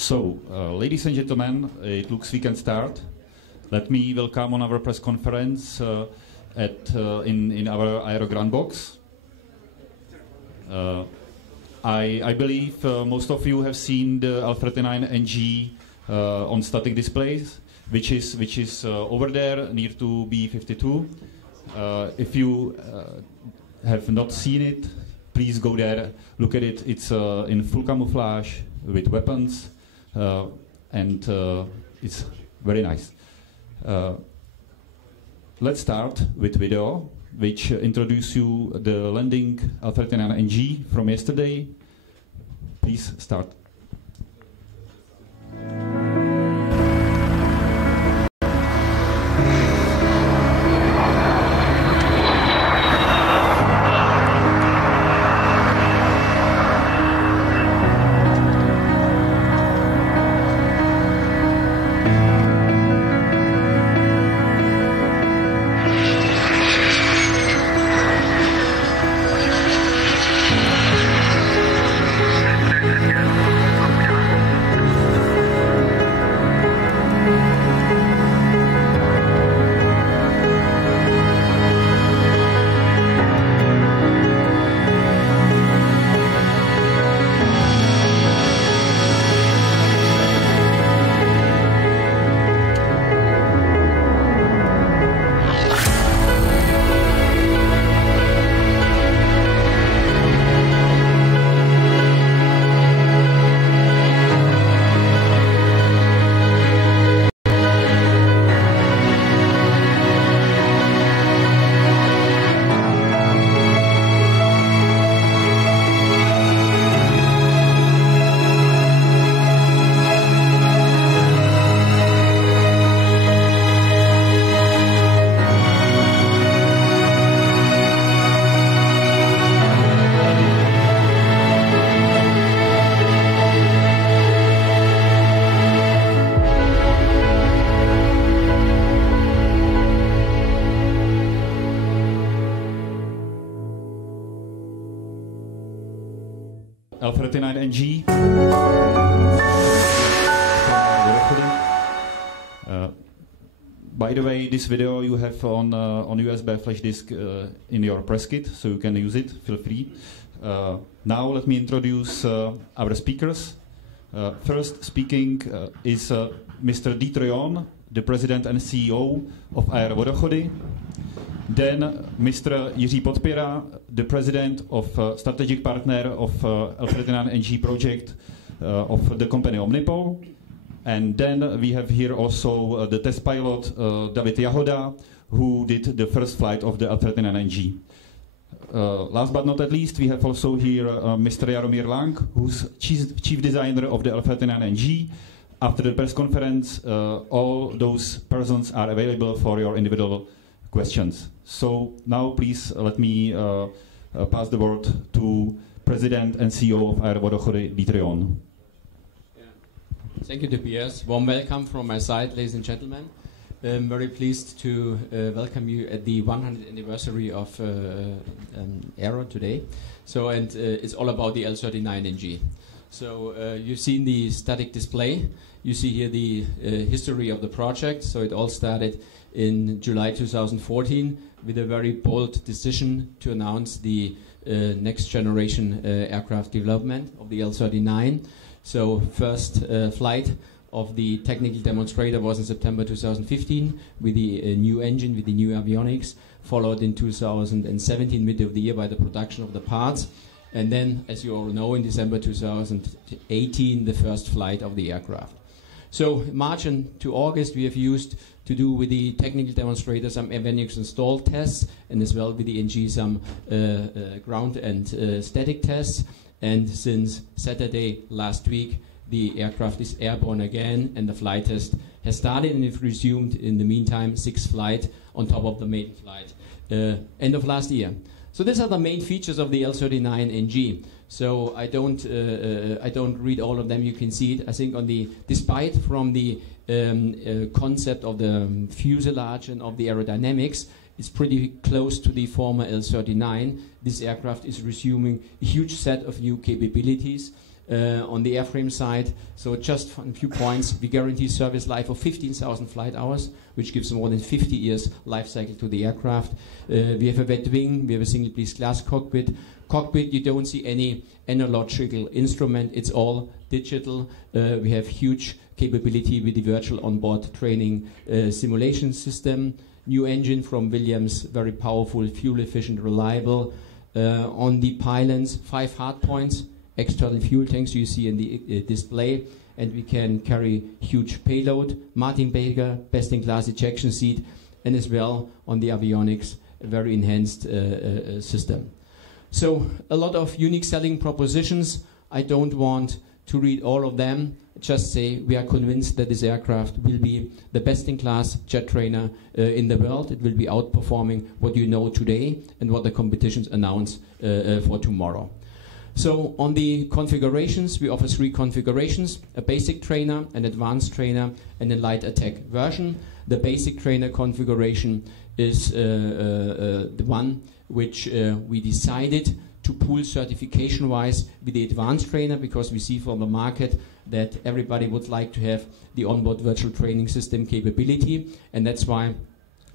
So, ladies and gentlemen, it looks we can start. Let me welcome on our press conference in our Aero Grand Box. I believe most of you have seen the L39NG on static displays, which is over there near to B52. If you have not seen it, please go there, look at it. It's in full camouflage with weapons, and it's very nice. Let's start with video, which introduces you the landing L39NG from yesterday. Please start. L39NG. By the way, this video you have on USB flash disk in your press kit, so you can use it. Feel free. Now let me introduce our speakers. First speaking is Mr. Vodochody, the President and CEO of Vodochody. Then Mr. Jiří Podpěra, the President of Strategic Partner of L39NG project of the company Omnipol. And then we have here also the test pilot Jahoda, who did the first flight of the L39NG. Last but not least, we have also here Mr. Jaromír Lang, who's chief designer of the L39NG. After the press conference, all those persons are available for your individual questions. So now please let me pass the word to President and CEO of Vodochody, Vodochody. Thank you, Tobias. Warm welcome from my side, ladies and gentlemen. I'm very pleased to welcome you at the 100th anniversary of Aero today. So, and it's all about the L39NG. So you've seen the static display. You see here the history of the project. So it all started in July 2014 with a very bold decision to announce the next generation aircraft development of the L39. So first flight of the technical demonstrator was in September 2015 with the new engine, with the new avionics, followed in 2017, mid of the year, by the production of the parts. And then, as you all know, in December 2018, the first flight of the aircraft. So March to August we have used to do with the technical demonstrator some avionics installed tests, and as well with the NG some ground and static tests. And since Saturday last week, the aircraft is airborne again, and the flight test has started, and it resumed in the meantime 6th flight on top of the maiden flight end of last year. So these are the main features of the L39NG. So I don't read all of them. You can see it. I think on the, despite from the concept of the fuselage and of the aerodynamics, it's pretty close to the former L39. This aircraft is resuming a huge set of new capabilities. on the airframe side. So just a few points, we guarantee service life of 15,000 flight hours, which gives more than 50 years life cycle to the aircraft. We have a wet wing, we have a single-piece glass cockpit. Cockpit, you don't see any analogical instrument, it's all digital. We have huge capability with the virtual onboard training simulation system. New engine from Williams, very powerful, fuel efficient, reliable. On the pylons, 5 hard points, external fuel tanks you see in the display, and we can carry huge payload. Martin Baker, best-in-class ejection seat, and as well on the avionics, a very enhanced system. So a lot of unique selling propositions. I don't want to read all of them. Just say we are convinced that this aircraft will be the best-in-class jet trainer in the world. It will be outperforming what you know today and what the competitions announce for tomorrow. So on the configurations, we offer 3 configurations: a basic trainer, an advanced trainer, and a light attack version. The basic trainer configuration is the one which we decided to pool certification-wise with the advanced trainer, because we see from the market that everybody would like to have the onboard virtual training system capability, and that's why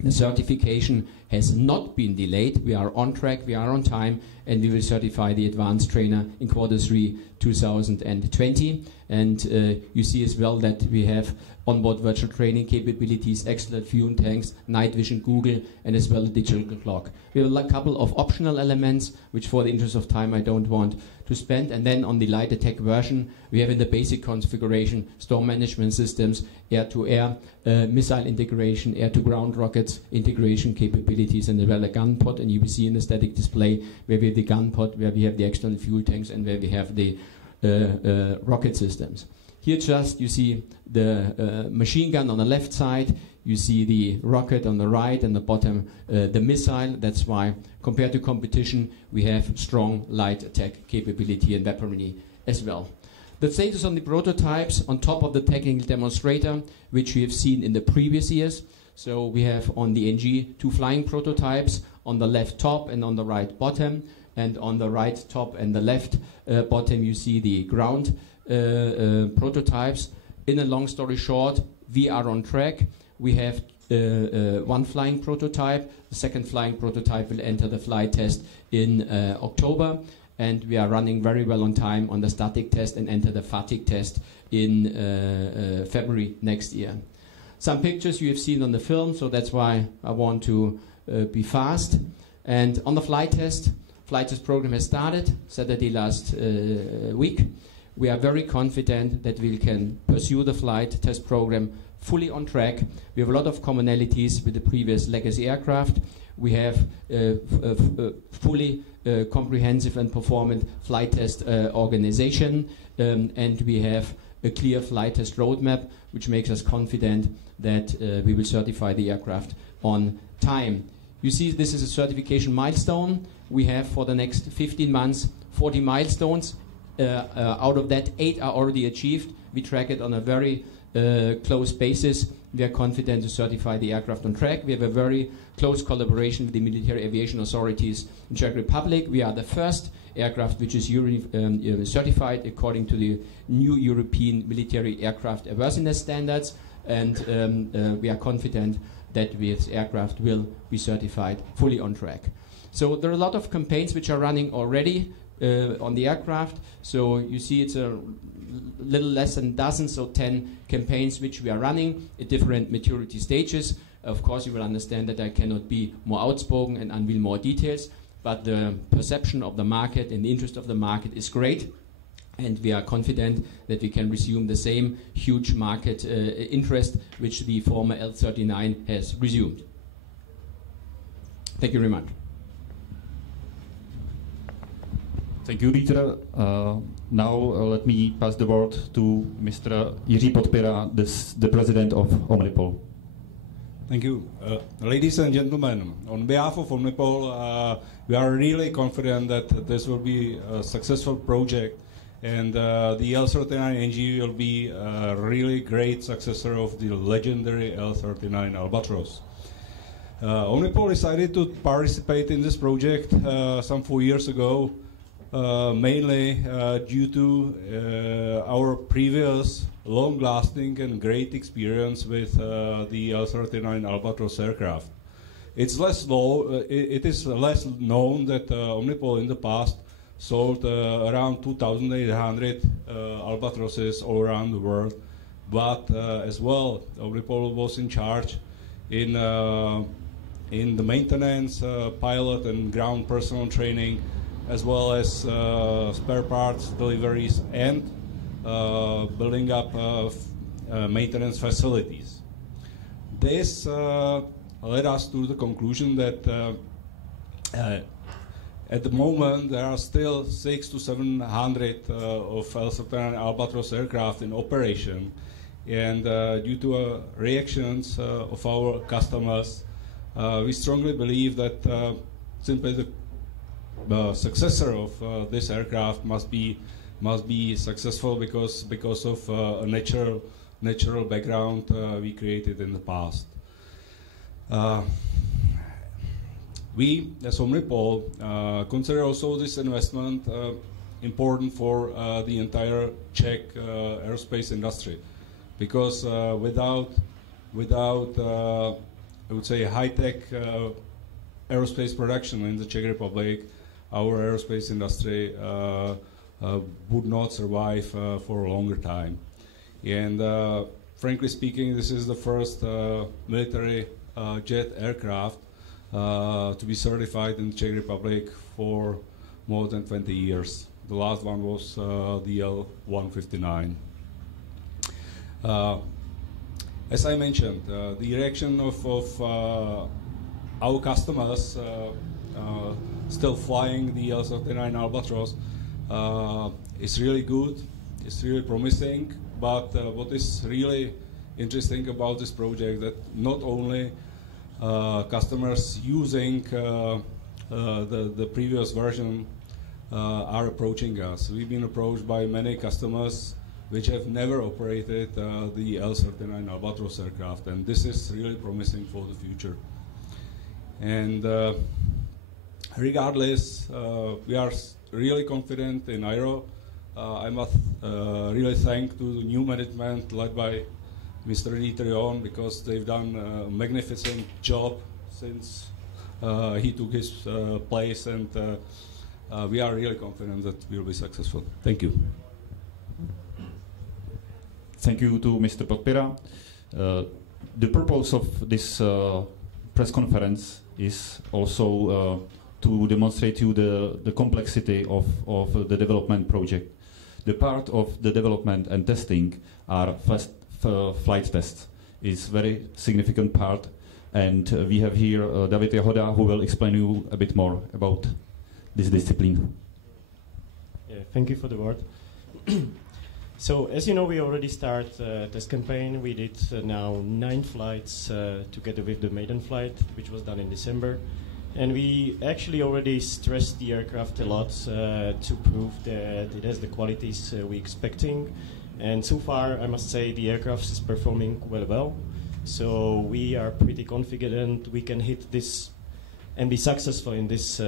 the certification has not been delayed. We are on track, we are on time, and we will certify the advanced trainer in Q3 2020. And you see as well that we have onboard virtual training capabilities, excellent fuel tanks, night vision, Google, and as well a digital clock. We have a couple of optional elements, which for the interest of time I don't want to spend. And then on the light attack version, we have in the basic configuration storm management systems, air-to-air, missile integration, air-to-ground rockets, integration capabilities, and as well a gun pod. And you will see in the static display where we have the gun pod, where we have the external fuel tanks, and where we have the rocket systems. Here just you see the machine gun on the left side, you see the rocket on the right, and the bottom the missile. That's why compared to competition we have strong light attack capability and weaponry as well. The status on the prototypes on top of the technical demonstrator, which we have seen in the previous years. So we have on the NG 2 flying prototypes on the left top and on the right bottom, and on the right top and the left bottom you see the ground prototypes. In a long story short, we are on track. We have 1 flying prototype. The second flying prototype will enter the flight test in October, and we are running very well on time on the static test and enter the fatigue test in February next year. Some pictures you have seen on the film, so that's why I want to be fast. And on the flight test program has started Saturday last week. We are very confident that we can pursue the flight test program fully on track. We have a lot of commonalities with the previous legacy aircraft. We have fully comprehensive and performant flight test organization, and we have a clear flight test roadmap, which makes us confident that we will certify the aircraft on time. You see, this is a certification milestone. We have for the next 15 months 40 milestones. Out of that, 8 are already achieved. We track it on a very close basis. We are confident to certify the aircraft on track. We have a very close collaboration with the military aviation authorities in Czech Republic. We are the first aircraft which is certified according to the new European military aircraft airworthiness standards, and we are confident that this aircraft will be certified fully on track. So there are a lot of campaigns which are running already on the aircraft. So you see it's a little less than a dozen, so 10 campaigns which we are running at different maturity stages. Of course, you will understand that I cannot be more outspoken and unveil more details, but the perception of the market and the interest of the market is great, and we are confident that we can resume the same huge market interest which the former L-39 has resumed. Thank you very much. Thank you, Dieter. Now let me pass the word to Mr. Jiří Podpěra, the president of Omnipol. Thank you. Ladies and gentlemen, on behalf of Omnipol, we are really confident that this will be a successful project, and the L-39NG will be a really great successor of the legendary L-39 Albatros. Omnipol decided to participate in this project some 4 years ago mainly due to our previous long-lasting and great experience with the L-39 Albatros aircraft. It is less known that Omnipol in the past sold around 2,800 Albatrosses all around the world, but as well, Omnipol was in charge in the maintenance, pilot and ground personnel training, as well as spare parts deliveries and building up maintenance facilities. This led us to the conclusion that at the moment there are still 600 to 700 of L-39 Albatros aircraft in operation, and due to reactions of our customers, we strongly believe that simply the successor of this aircraft must be successful because of a natural background we created in the past. We, as Omnipol, consider also this investment important for the entire Czech aerospace industry, because without I would say high-tech aerospace production in the Czech Republic, our aerospace industry would not survive for a longer time. And frankly speaking, this is the first military jet aircraft to be certified in the Czech Republic for more than 20 years. The last one was the L-159. As I mentioned, the reaction of our customers still flying the L-39 Albatros is really good, it's really promising, but what is really interesting about this project that not only customers using the previous version are approaching us. We've been approached by many customers which have never operated the L-39 Albatros aircraft, and this is really promising for the future. And regardless, we are really confident in Aero. I must really thank to the new management led by Mr. Dieter, because they've done a magnificent job since he took his place, and we are really confident that we will be successful. Thank you. Thank you to Mr. Podpěra. The purpose of this press conference is also to demonstrate you the complexity of the development project. The part of the development and testing are flight tests. It's very significant part, and we have here David Jahoda, who will explain you a bit more about this discipline. Yeah, thank you for the word. So, as you know, we already started test campaign. We did now 9 flights together with the maiden flight, which was done in December. And we actually already stressed the aircraft a lot to prove that it has the qualities we're expecting. And so far, I must say, the aircraft is performing well. So we are pretty confident we can hit this and be successful in this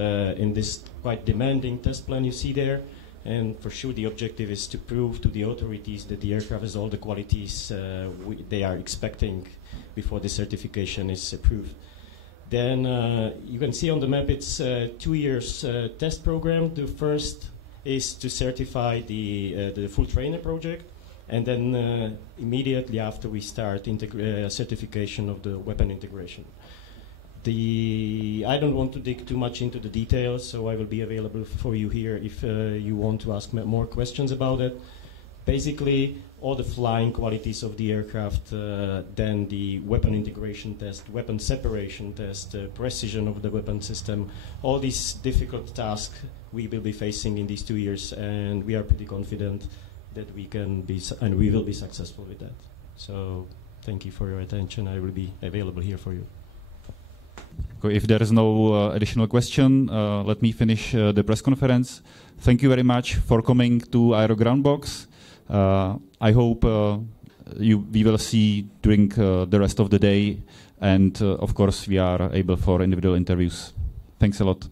quite demanding test plan you see there. And for sure, the objective is to prove to the authorities that the aircraft has all the qualities they are expecting before the certification is approved. Then you can see on the map it's 2 years test program. The first is to certify the full trainer project, and then immediately after we start certification of the weapon integration. I don't want to dig too much into the details, so I will be available for you here if you want to ask more questions about it. Basically, all the flying qualities of the aircraft, then the weapon integration test, weapon separation test, precision of the weapon system, all these difficult tasks we will be facing in these 2 years, and we are pretty confident that we can be, and we will be successful with that. So, thank you for your attention. I will be available here for you. If there is no additional question, let me finish the press conference. Thank you very much for coming to Aero Ground Box. I hope we will see during the rest of the day, and of course we are able for individual interviews. Thanks a lot.